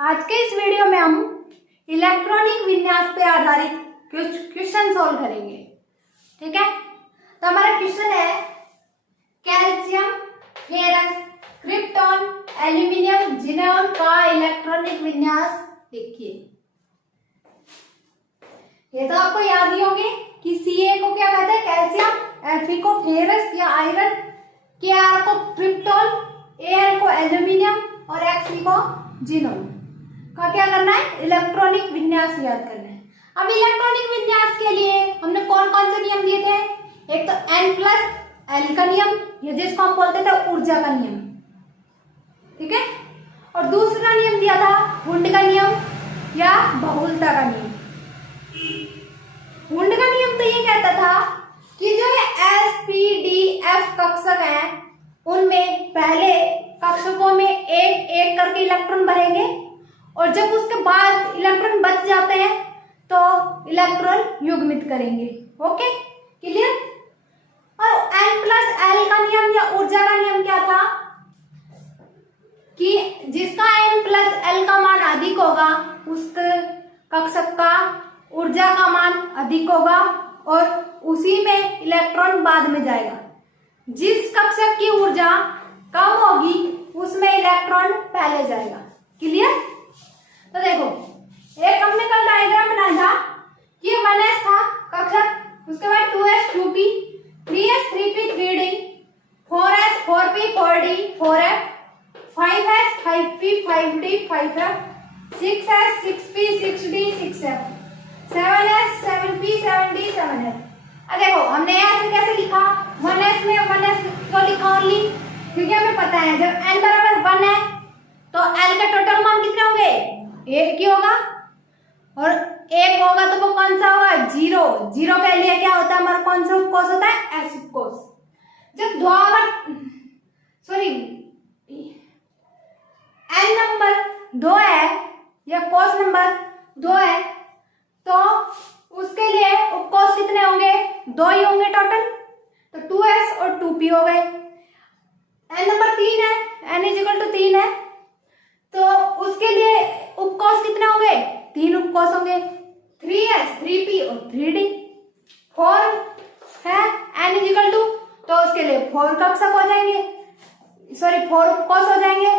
आज के इस वीडियो में हम इलेक्ट्रॉनिक विन्यास पे आधारित कुछ क्वेश्चन सॉल्व करेंगे। ठीक है, तो हमारा क्वेश्चन है calcium, ferrous, krypton, aluminium, xenon का इलेक्ट्रॉनिक विन्यास लिखिए। ये तो आपको याद ही होंगे कि Ca को क्या कहते हैं, कैल्शियम, Fe को फेरस या आयरन, Kr को क्रिप्टॉन, Al को एल्यूमिनियम और Xe को जिनोन का क्या करना है, इलेक्ट्रॉनिक विन्यास याद करना है। अब इलेक्ट्रॉनिक विन्यास के लिए हमने कौन कौन से नियम दिए थे, एक तो N+L का नियम, ये जिसको हम बोलते थे ऊर्जा का नियम। ठीक है, और दूसरा नियम दिया था वुंड का नियम या बहुलता का नियम। वुंड का नियम तो ये कहता था कि जो ये S, P, D, F कक्षक हैं उनमें पहले कक्षकों में एक एक करके इलेक्ट्रॉन भरेंगे और जब उसके बाद इलेक्ट्रॉन बच जाते हैं तो इलेक्ट्रॉन युग्मित करेंगे। Okay, clear. और N+L का नियम या ऊर्जा का नियम क्या था कि जिसका N+L का मान अधिक होगा उस कक्षक का ऊर्जा का मान अधिक होगा और उसी में इलेक्ट्रॉन बाद में जाएगा। जिस कक्षक की ऊर्जा कम होगी उसमें इलेक्ट्रॉन पहले जाएगा। क्लियर। तो देखो, एक हमने कल डायग्राम बनाया था, ये 1s था कक्षक, उसके बाद 2s 2p, 3s 3p 3d, 4s 4p 4d 4f, 5s 5p 5d 5f, 6s 6p 6d 6f, 7s 7p 7d 7f। अब देखो हमने ऐसे कैसे लिखा, 1s में 1s को लिखा ओनली, क्योंकि हमें पता है जब n बराबर 1 है तो l का टोटल मान कितने होंगे, एक ही होगा, और एक होगा तो वो कौन सा होगा, 0। 0 के लिए क्या होता है, हमारा कौन सा उपकोष होता है, s उपकोष। जब n नंबर 2 है या कोष नंबर 2 है तो उसके लिए उपकोष कितने होंगे, 2 ही होंगे टोटल, तो 2s और 2p हो गए। n नंबर 3 है, n = 3 है तो उसके लिए उपकोष कितने होंगे, 3 उपकोष होंगे, 3s 3p और 3d। 4 है, n = तो उसके लिए 4 कक्षक हो जाएंगे, 4 उपकोष हो जाएंगे।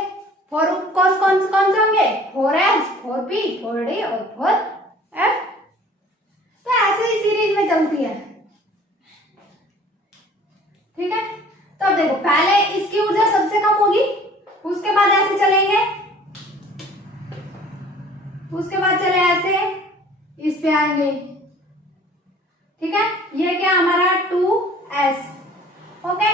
4 उपकोष कौन से होंगे, 4s 4p 4d और 4f। तो ऐसे ही सीरीज में चलती है। ठीक है, तो अब देखो पहले इसकी ऊर्जा सबसे कम होगी, उसके बाद ऐसे चलेंगे, उसके बाद चले ऐसे इस पे आएंगे। ठीक है, ये क्या हमारा 2s। ओके,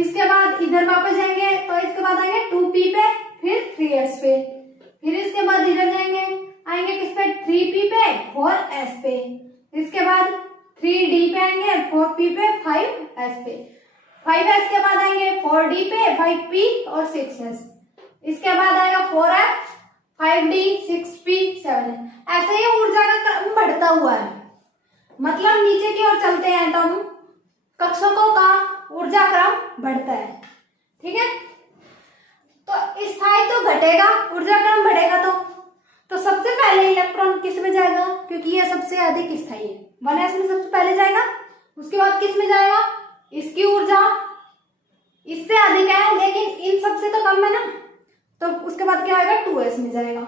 इसके बाद इधर वापस जाएंगे तो इसके बाद आएंगे 2p पे, फिर 3s पे, फिर इसके बाद इधर जाएंगे, आएंगे किस पे, 3p पे, 4s पे, इसके बाद 3d पे आएंगे, 4p पे, 5s पे, 5s के बाद आएंगे 4d पे, 5p और 6s, इसके बाद आएगा 4f, 5d, 6p, 7। ऐसे ही ऊर्जा का क्रम बढ़ता हुआ है, मतलब नीचे की ओर चलते हैं तो हम कक्षकों का ऊर्जा क्रम बढ़ता है। ठीक है, तो स्थायित्व तो घटेगा, ऊर्जा क्रम बढ़ेगा तो सबसे पहले इलेक्ट्रॉन किस में जाएगा, क्योंकि यह सबसे अधिक स्थायी है, 1s में सबसे पहले जाएगा, उसके बाद किस में जाएगा, इसकी ऊर्जा इससे अधिक है लेकिन इन सबसे तो कम है ना, तो उसके बाद क्या आएगा, 2s में जाएगा,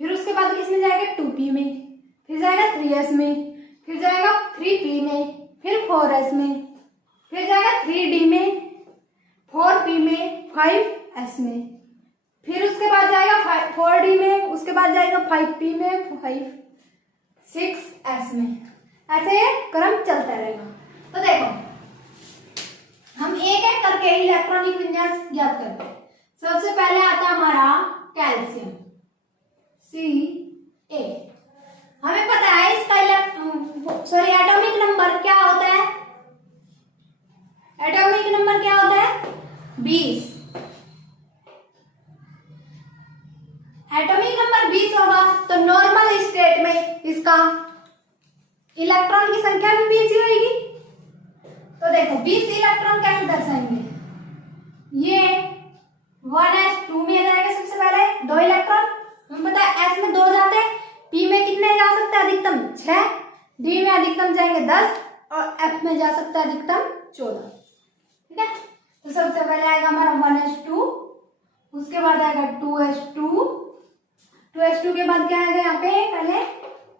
फिर उसके बाद किस में जाएगा, 2p में, फिर जाएगा 3s में, फिर जाएगा 3p में, फिर 4s में, फिर जाएगा 3d में, 4p में, 5s में, फिर उसके बाद जाएगा 4d में, उसके बाद जाएगा 5p में, 6s में। ऐसे क्रम चलता रहेगा। तो देखो हम एक एक करके इलेक्ट्रॉनिक विन्यास ज्ञात करते हैं। सबसे पहले आता है हमारा कैल्शियम, Ca। हमें पता है इसका एटॉमिक नंबर क्या होता है, एटॉमिक नंबर क्या होता है, 20। एटॉमिक नंबर 20 होगा तो नॉर्मल स्टेट में इसका इलेक्ट्रॉन की संख्या भी 20 ही होगी। तो देखो 20 इलेक्ट्रॉन कैसे दर्शाएंगे, ये 1s 2 में जाएगा, सबसे पहले 2 इलेक्ट्रॉन, हम पता है 6, डी में अधिकतम जाएंगे 10 और एफ में जा सकता है अधिकतम 14। ठीक है, तो सबसे पहले आएगा हमारा 1s2, उसके बाद आएगा 2s2, 2s2 के बाद क्या आएगा यहाँ पे पहले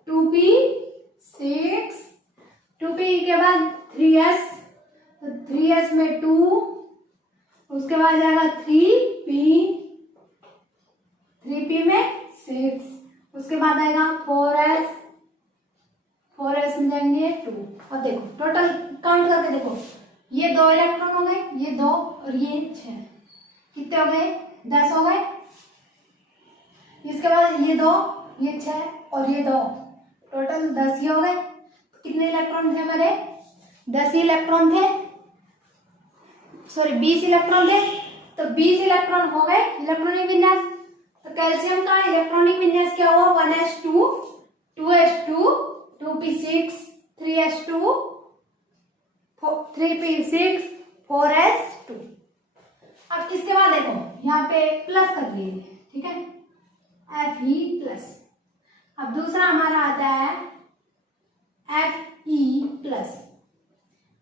2p6, 2p के बाद 3s, तो 3s में 2, उसके बाद जाएगा 3p में 6, उसके बाद आएगा 4s में जाएंगे 2। और देखो टोटल काउंट करके देखो, ये 2 इलेक्ट्रॉन हो गए, ये 2 और ये 6, कितने हो गए 10 हो गए। इसके बाद ये 2, ये 6 और ये 2, टोटल 10 ही हो गए। कितने इलेक्ट्रॉन थे हमारे, 10 ही इलेक्ट्रॉन थे, सॉरी 20 इलेक्ट्रॉन थे, तो 20 इलेक्ट्रॉन हो गए इलेक्ट्रॉनिक विन्यास। तो कैल्शियम का इलेक्ट्रॉनिक विन्यास क्या हुआ, 1s2, 2s2, 2p6, 3s2, 3p6, 4s2। अब इसके बाद देखो यहाँ पे प्लस कर लीजिए, ठीक है, Fe+। अब दूसरा हमारा आता है Fe+।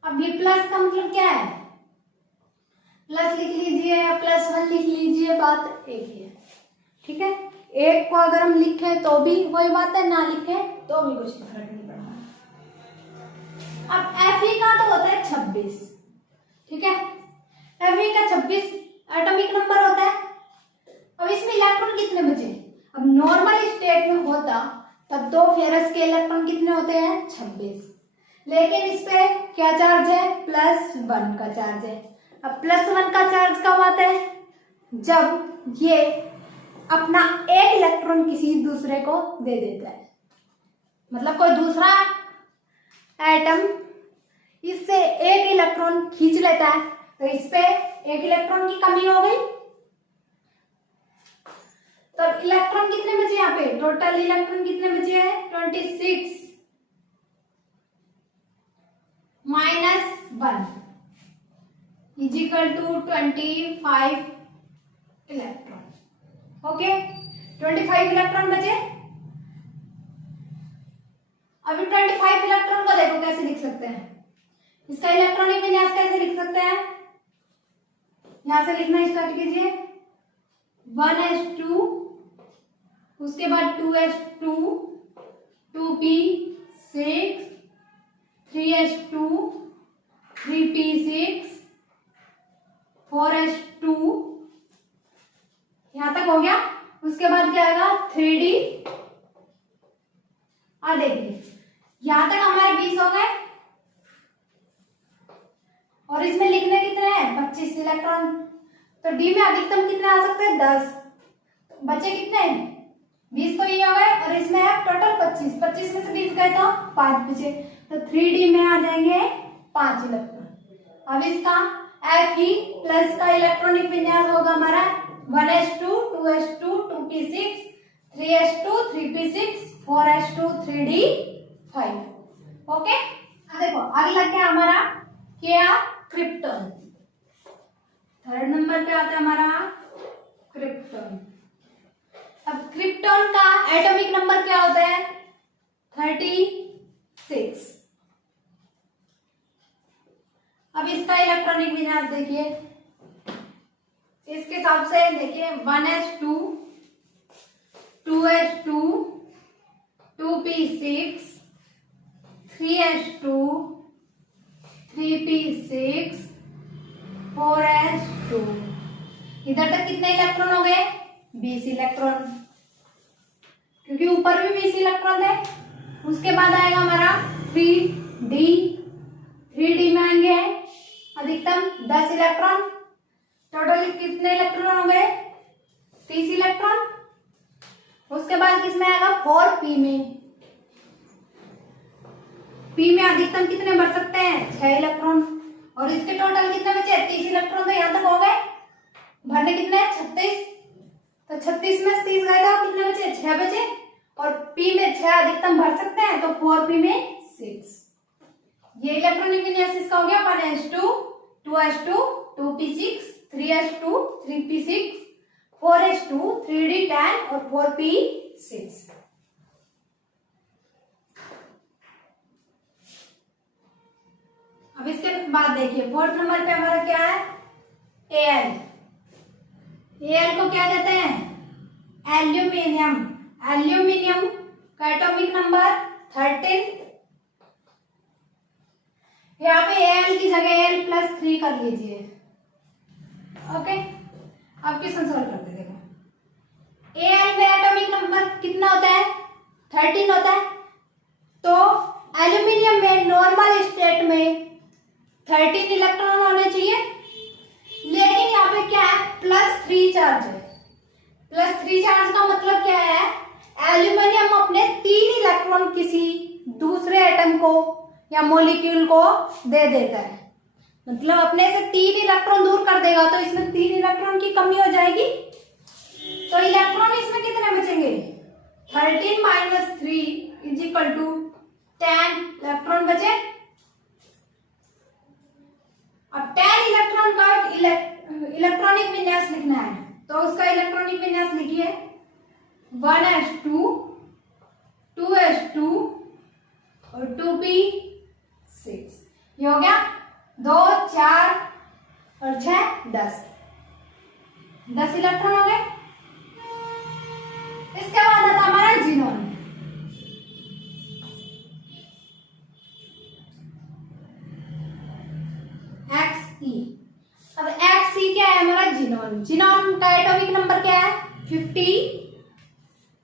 अब ये प्लस का मतलब क्या है, प्लस लिख लीजिए या +1 लिख लीजिए, बात एक ही है। ठीक है, एक को अगर हम लिखें तो भी वही बात है, ना लिखें तो भी कुछ फर्क नहीं पड़ता। अब Fe का तो होता है 26, ठीक है, Fe का 26 एटॉमिक नंबर होता है। अब इसमें इलेक्ट्रॉन कितने बचे, अब नॉर्मल स्टेट में होता तब 2 फेरस के इलेक्ट्रॉन कितने होते हैं 26, लेकिन इस पे क्या चार्ज है, +1 का चार्ज है। अब +1 का चार्ज कब आता है, जब ये अपना एक इलेक्ट्रॉन किसी दूसरे को दे देता है, मतलब कोई दूसरा एटम इससे एक इलेक्ट्रॉन खींच लेता है, तो इस पे एक इलेक्ट्रॉन की कमी हो गई। तो इलेक्ट्रॉन कितने बचे यहाँ पे, टोटल इलेक्ट्रॉन कितने बचे हैं 26 -1 = 25 इलेक्ट्रॉन। ओके, 25 इलेक्ट्रॉन बचे। अभी 25 इलेक्ट्रॉन को देखो कैसे लिख सकते हैं, इसका इलेक्ट्रॉनिक विन्यास कैसे लिख सकते हैं, यहां से लिखना स्टार्ट कीजिए, 1s2, उसके बाद 2s2, 2p6, 3s2, 3p6, 4s2, यहां तक हो गया। उसके बाद क्या आएगा 3d। देखिए यहां तक हमारे 20 हो गए, और इसमें लिखने कितने हैं 25 इलेक्ट्रॉन, तो डी में अधिकतम कितने आ सकते हैं 10, बचे कितने 20 तो ये हो गए, और इसमें है टोटल 25, 25 में से 20 गए तो 5 बचे, तो 3d में आ जाएंगे 5 इलेक्ट्रॉन। अब इसका Fe+ का इलेक्ट्रॉनिक विन्यास होगा हमारा 1s2, 2s2, 2p6, 3s2, 3p6, 4s2, 3d5। Okay, देखो अगला क्या हमारा, क्या क्रिप्टॉन। थर्ड नंबर पे आता है हमारा क्रिप्टॉन। अब क्रिप्टॉन का एटॉमिक नंबर क्या होता है 36। अब इसका इलेक्ट्रॉनिक विन्यास देखिए, इसके हिसाब से देखिए 1s2, 2s2, 2p6, 3s2, 3p6, 4s2। इधर तक कितने इलेक्ट्रॉन हो गए 20 इलेक्ट्रॉन, क्योंकि ऊपर भी 20 इलेक्ट्रॉन थे। उसके बाद आएगा हमारा 3d, 3d में आएंगे अधिकतम 10 इलेक्ट्रॉन, टोटल कितने इलेक्ट्रॉन हो गए 30 इलेक्ट्रॉन। उसके बाद किसमें आएगा 4p में, p में अधिकतम कितने बढ़ सकते हैं 6 इलेक्ट्रॉन, और इसके टोटल कितने बचे 30 इलेक्ट्रॉन, तो यहां तक हो गए, भरने कितने 36, तो 36 में 30 गए तो कितने बचे 6 बचे, और p में 6 अधिकतम भर सकते हैं, तो 4p में 6। ये इलेक्ट्रॉनिक विन्यास इसका हो गया 1s2, 2s2, 2p6, 3s2, 3p6, 4s2, 3d10 और 4p6। अब इसके बाद देखिए फोर्थ नंबर पे हमारा क्या है, एल। एल को क्या कहते हैं, एल्यूमिनियम। एल्यूमिनियम का एटॉमिक नंबर 13। यहाँ पे एल की जगह L+3 कर लीजिए। ओके, अब क्वेश्चन सॉल्व करते हैं। देखो एल में एटॉमिक नंबर कितना होता है, 13 होता है। तो एल्यूमिनियम में नॉर्मल स्टेट में 13 इलेक्ट्रॉन होने चाहिए, लेकिन यहाँ पे क्या है, +3 चार्ज है। +3 चार्ज का मतलब क्या है, एल्यूमिनियम अपने 3 इलेक्ट्रॉन किसी दूसरे एटम को या मॉलिक्यूल को दे देता है, मतलब अपने से 3 इलेक्ट्रॉन दूर कर देगा, तो इसमें 3 इलेक्ट्रॉन की कमी हो जाएगी। तो इलेक्ट्रॉन इसमें कितने बचेंगे, 13 - 3 = 10 इलेक्ट्रॉन बचे। अब 10 इलेक्ट्रॉन का इलेक्ट्रॉनिक विन्यास लिखना है, तो उसका इलेक्ट्रॉनिक विन्यास लिखिए 1s2 2s2 और 2p6। ये हो गया 2 4 और 6 10 इलेक्ट्रॉन हो गए। इसके बाद आता हमारा जीनोन। Xe। अब Xe क्या है, हमारा जीनोन। जीनोन का एटॉमिक नंबर क्या है, 50।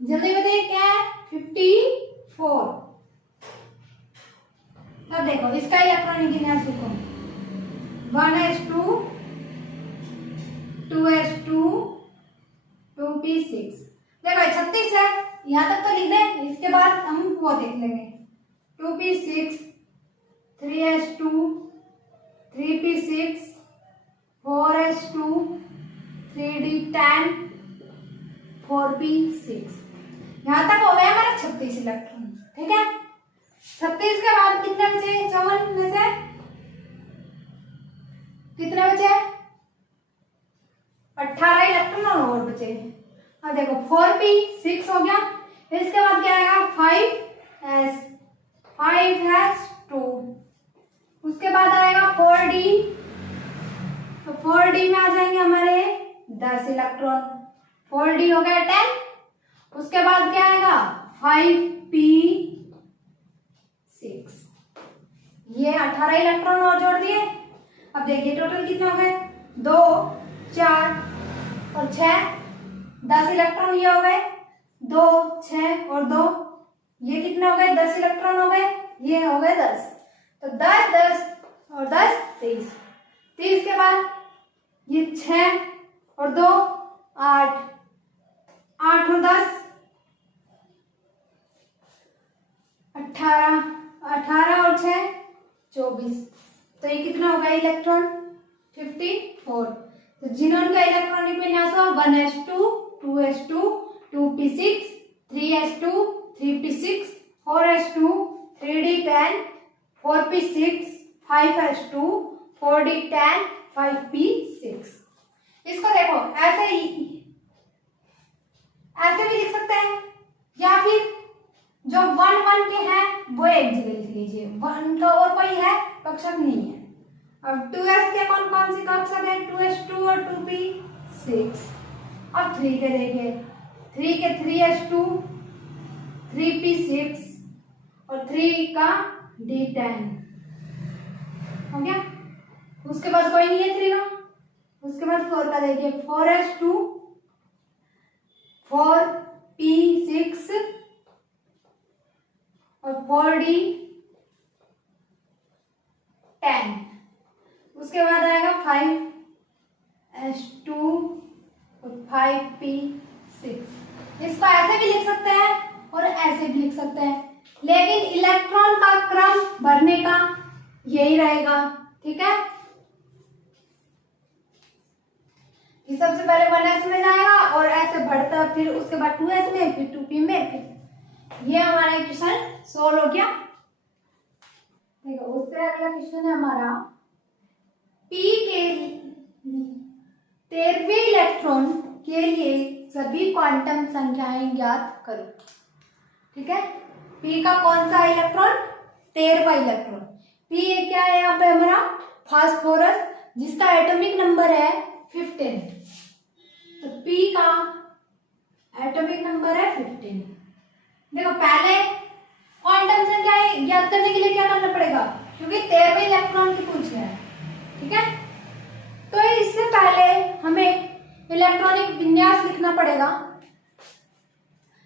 जल्दी बताइए क्या है, 54। अब देखो इसका इलेक्ट्रॉनिक विन्यास लिखो 1s2 2s2 2p6। देखो 36 है, यहां तक तो लिख दें, इसके बाद हम वो देख लेंगे 2p6 3s2 3p6 4s2 3d10 4p6। यहां तक हो गया हमारा 36 इलेक्ट्रॉन। ठीक है, 36 के बाद कितने बचे, 54 में से कितने बचे, 18 इलेक्ट्रॉन और बचे। अब देखो 4p6 हो गया। इसके बाद क्या आएगा, 5s2। उसके बाद आएगा 4d। तो 4d में आ जाएंगे हमारे 10 इलेक्ट्रॉन, 4d हो गया 10। उसके बाद क्या आएगा, 5p6। ये 18 इलेक्ट्रॉन और जोड़ दिए। अब देखिए टोटल कितने हो गए, 2 4 और 6 10 इलेक्ट्रॉन ये हो गए, 2 6 और 2 ये कितने हो गए, 10 इलेक्ट्रॉन हो गए, ये हो गए 10। तो 10 10 और 10 23। 30 के बाद ये 6 और 2 8 8 और 10 18 18 और 6 24। तो ये कितना होगा इलेक्ट्रॉन, 54। तो जीनोन का इलेक्ट्रॉनिक विन्यास 1s2 2s2 2p6 3s2 3p6 4s2 3d10 4p6 5s2 4d10 5p6। इसको देखो ऐसे भी लिख सकते हैं, या फिर जो 1 1 के हैं वो एक जगह लिख लीजिए। 1 का और कोई है कक्षक नहीं है। अब 2s के कौन कौन सी कक्षक है, 2s2 और 2p6। अब 3 के देखिए, 3 के 3s2 3p6 और 3 का d10 हो गया। उसके बाद कोई नहीं है 3 का। उसके बाद 4 का देखिए, 4s2 4p6 और 4d10। उसके बाद आएगा 5s2 और 5p6। इसको ऐसे भी लिख सकते हैं और ऐसे भी लिख सकते हैं, लेकिन इलेक्ट्रॉन का क्रम भरने का यही रहेगा। ठीक है, कि सबसे पहले 1s में जाएगा और ऐसे बढ़ता, फिर उसके बाद 2s में, फिर 2p में, फिर ये हमारा क्वेश्चन सोल्व हो गया। देखो उससे अगला क्वेश्चन है हमारा, p के 13वें इलेक्ट्रॉन के लिए सभी क्वांटम संख्याएं ज्ञात करो। ठीक है, p का कौन सा इलेक्ट्रॉन, 13वां इलेक्ट्रॉन। P क्या है यहाँ पे हमारा फास्फोरस, जिसका एटॉमिक नंबर है 15। तो P का एटॉमिक नंबर है 15। देखो पहले क्वांटम संख्या ज्ञात करने के लिए क्या करना पड़ेगा, क्योंकि 13वें इलेक्ट्रॉन की पूछ रहा है, ठीक है। तो इससे पहले हमें इलेक्ट्रॉनिक विन्यास लिखना पड़ेगा,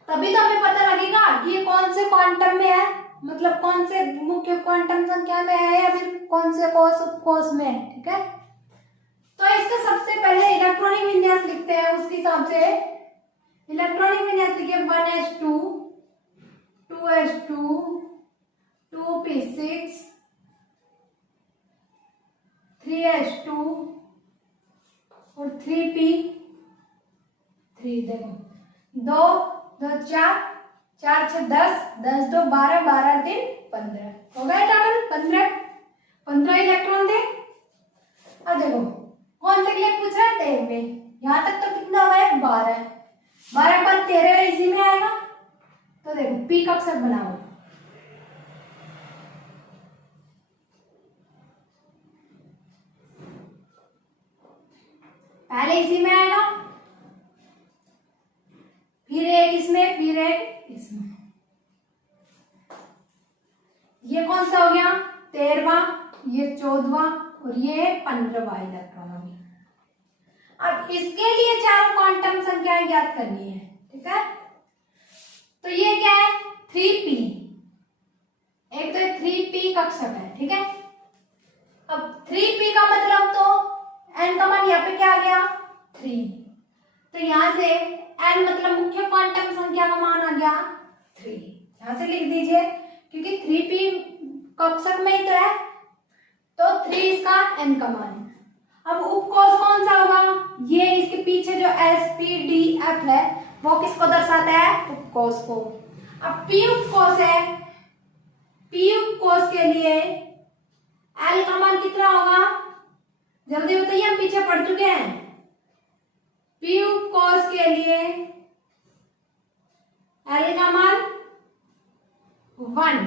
तभी तो हमें पता लगेगा कि ये कौन से क्वांटम में है, मतलब कौन से मुख्य क्वांटम संख्या में है या फिर कौन से कोष उपकोष में है, ठीक है। तो इसका सबसे पहले इलेक्ट्रॉनिक विन्यास लिखते हैं, उसके हिसाब से इलेक्ट्रॉनिक विन्यास लिखिए 1s2 2s2 2p6 3s2 और 3p3। देखो 2 2 4 4 6 10 10 2 12 12 3 15 हो गए टोटल 15 इलेक्ट्रॉन थे। अब देखो कौन से के लिए पूछ रहा है, 13वें। यहाँ तक तो कितना हुआ है, 12 पर 13वें इसी में आएगा। तो देखो पी कक्षक बनाओ, पहले इसी में आएगा, फिर एक इसमें, फिर एक इसमें। ये कौन सा हो गया, 13वां, ये 14वां और ये 15वां इलेक्ट्रॉन हो गया। अब इसके लिए चारों क्वांटम संख्याएं ज्ञात करनी है, ठीक है। तो ये क्या है, 3p, एक तो 3p कक्षक है, ठीक है। अब 3p का मतलब तो n का मान यहाँ पे क्या आ गया, 3। तो यहां से n मतलब मुख्य क्वांटम संख्या का मान आ गया 3, यहां से लिख दीजिए, क्योंकि 3p कक्षक में ही तो है, तो 3 इसका n का मान है। अब उपकोष कौन सा होगा, ये इसके पीछे जो sp,d,f है वो किसको दर्शाता है, उपकोष को। अब p उपकोष है, p उपकोष के लिए l का मान कितना होगा, जल्दी बताइए, हम पीछे पढ़ चुके हैं। p उपकोष के लिए l का मान 1,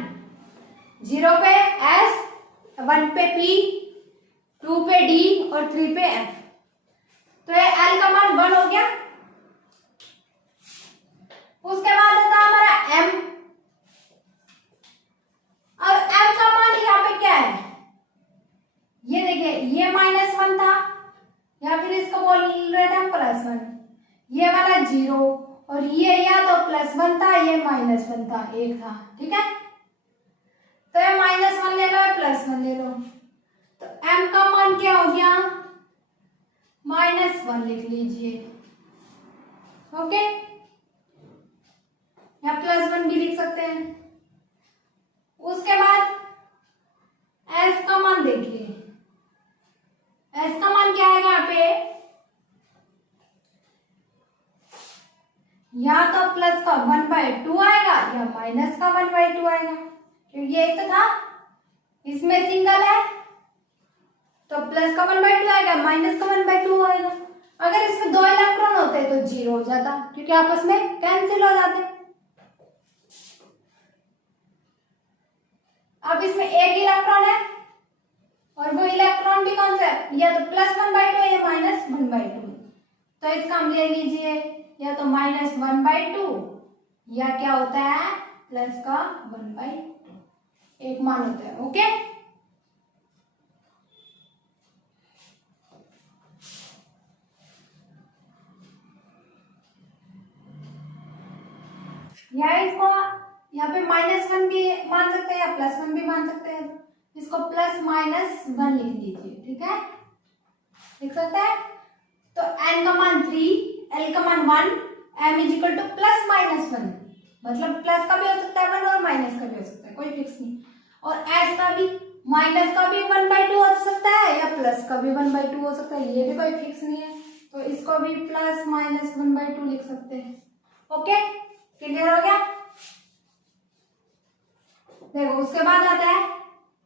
0 पे s, 1 पे p, 2 पे d और 3 पे f। तो ये l का मान 1 हो गया। उसके बाद आता है हमारा m। अब m का मान यहाँ पे क्या है, ये देखिए, ये -1 था या फिर इसको बोल रहे थे हम +1, ये वाला 0 और ये या तो +1 था, ये -1 था, 1 था, ठीक है। तो ये -1 ले लो या +1 ले लो, तो m का मान क्या हो गया, -1 लिख लीजिए, ओके, या +1 भी लिख सकते हैं। उसके बाद s का मान देखिए, s का मान क्या आएगा यहाँ पे, या तो प्लस का 1/2 आएगा या माइनस का 1/2 आएगा, क्योंकि यही तो था, इसमें सिंगल है तो प्लस का 1/2 आएगा, माइनस का 1/2 आएगा। अगर इसमें 2 इलेक्ट्रॉन होते तो 0 हो जाता, क्योंकि आपस में कैंसिल हो जाते। अब इसमें एक इलेक्ट्रॉन है और वो इलेक्ट्रॉन भी कौन सा है, या तो +1/2 या -1/2। तो इसका हम ले लीजिए, या तो -1/2 या क्या होता है, प्लस का 1/2, एक मान होता है, ओके। या इसको यहाँ पे -1 भी मान सकते हैं या +1 भी मान सकते हैं, इसको +-1 लिख लीजिए, ठीक है, लिख सकते हैं। तो n का मान 3, l का मान 1, m = +-1, मतलब प्लस का भी हो सकता है 1 और माइनस का भी हो सकता है, कोई फिक्स नहीं। और s का भी, माइनस का भी 1/2 हो सकता है या प्लस का भी 1/2 हो सकता है, ये भी कोई फिक्स नहीं है, तो इसको भी +-1/2 लिख सकते हैं, ओके, क्लियर हो गया। देखो उसके बाद आता है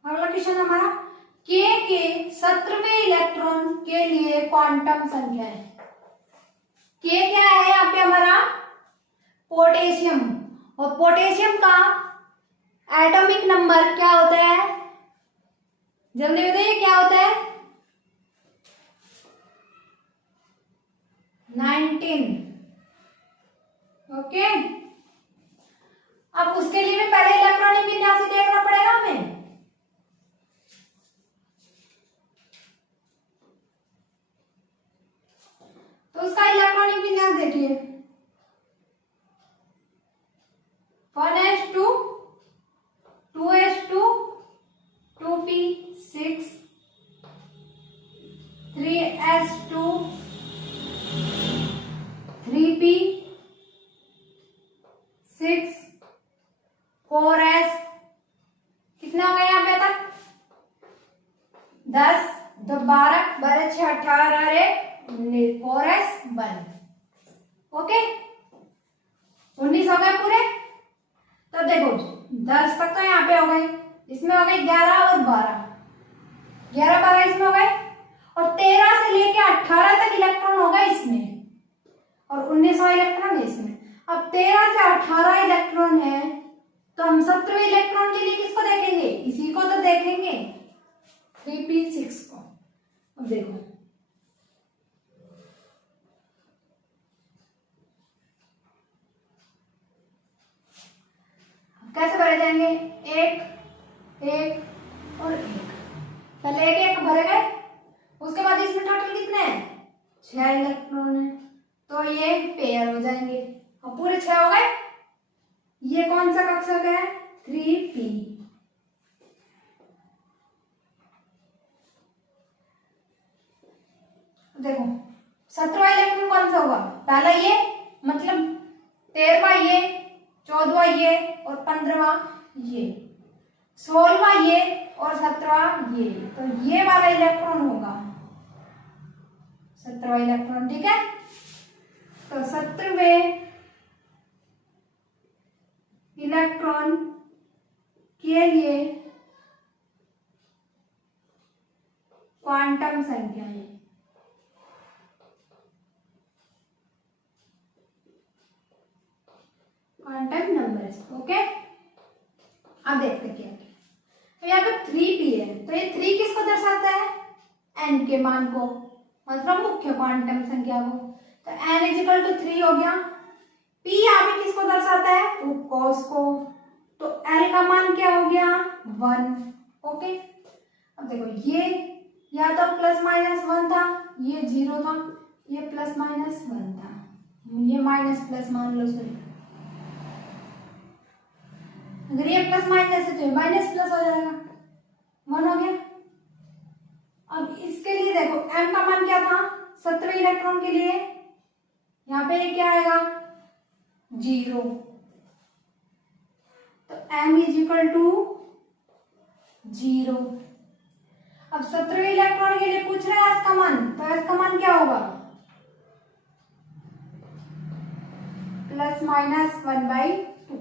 अगला क्वेश्चन हमारा, k के 17वें इलेक्ट्रॉन के लिए क्वांटम संख्या है। k क्या है यहाँ पे हमारा, पोटेशियम, और पोटेशियम का एटॉमिक नंबर क्या होता है, जल्दी बताइए क्या होता है? 19। ओके, अब उसके लिए भी पहले इलेक्ट्रॉनिक विन्यास ही देखना पड़ेगा हमें। तो उसका इलेक्ट्रॉनिक विन्यास देखिए, 1s2 2s2 2p6 3s2 3p6 4s। कितना हो गया यहाँ पे तक? 10 2 12 12 6 18 रे 4s 1। ओके, 19 हो गए पूरे। तो देखो 10 तक तो यहाँ पे हो गए, इसमें हो गए 11 और 12, 11 12 इसमें हो गए, और 13 से लेके 18 तक इलेक्ट्रॉन होगा इसमें, और 19वां इलेक्ट्रॉन इसमें। अब 13 से 18 इलेक्ट्रॉन है, तो हम 17वें इलेक्ट्रॉन के लिए किसको देखेंगे? इसी को तो देखेंगे, 3p6 को। अब देखो कैसे भरे जाएंगे? एक एक और एक, पहले एक एक भरे गए, उसके बाद इसमें टोटल कितने हैं? 6 इलेक्ट्रॉन है, तो ये पेयर हो जाएंगे। अब पूरे 6 हो गए। ये कौन सा कक्षक है? 3p। देखो 17वां इलेक्ट्रॉन कौन सा होगा? पहला ये, मतलब 13वां ये, 14वां ये और 15वां ये, 16वां ये और 17वां ये, तो ये वाला इलेक्ट्रॉन होगा 17वां इलेक्ट्रॉन। ठीक है, तो 17वें इलेक्ट्रॉन के लिए क्वांटम संख्या है, क्वांटम नंबर्स। ओके, अब देखते हैं क्या है। तो यहाँ पे 3p है, तो ये 3 किसको दर्शाता है? n के मान को, मतलब मुख्य क्वांटम संख्या को। तो n = 3 हो गया। p यहाँ पे किसको दर्शाता है? cos को, तो l का मान क्या हो गया? 1। ओके, अब देखो ये या तो +-1 था, ये 0 था, ये +-1 था, ये माइनस प्लस मान लो, सॉरी, अगर ये प्लस माइनस है तो ये माइनस प्लस हो जाएगा, 1 हो गया। अब इसके लिए देखो m का मान क्या था 17वें इलेक्ट्रॉन के लिए? यहाँ पे क्या आएगा? 0। तो m = 0। अब 17वें इलेक्ट्रॉन के लिए पूछ रहा है s का मान, तो s का मान क्या होगा? +-1/2,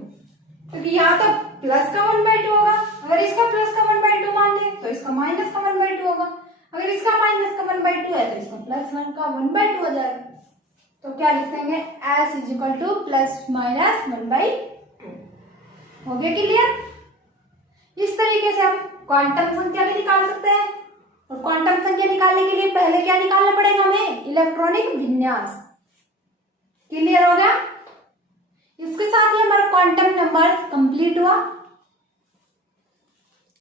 क्योंकि यहाँ तो प्लस का 1/2 होगा। अगर इसका प्लस का 1/2 मान ले तो इसका माइनस का 1/2 होगा, अगर इसका माइनस का 1/2 है तो इसका +1 का 1/2 हो जाएगा। तो क्या लिख देंगे? s = +-1/2। हो गया क्लियर? इस तरीके से हम क्वांटम संख्या भी निकाल सकते हैं, और क्वांटम संख्या निकालने के लिए पहले क्या निकालना पड़ेगा हमें? इलेक्ट्रॉनिक विन्यास। क्लियर हो गया? इसके साथ ही हमारा क्वांटम नंबर कंप्लीट हुआ।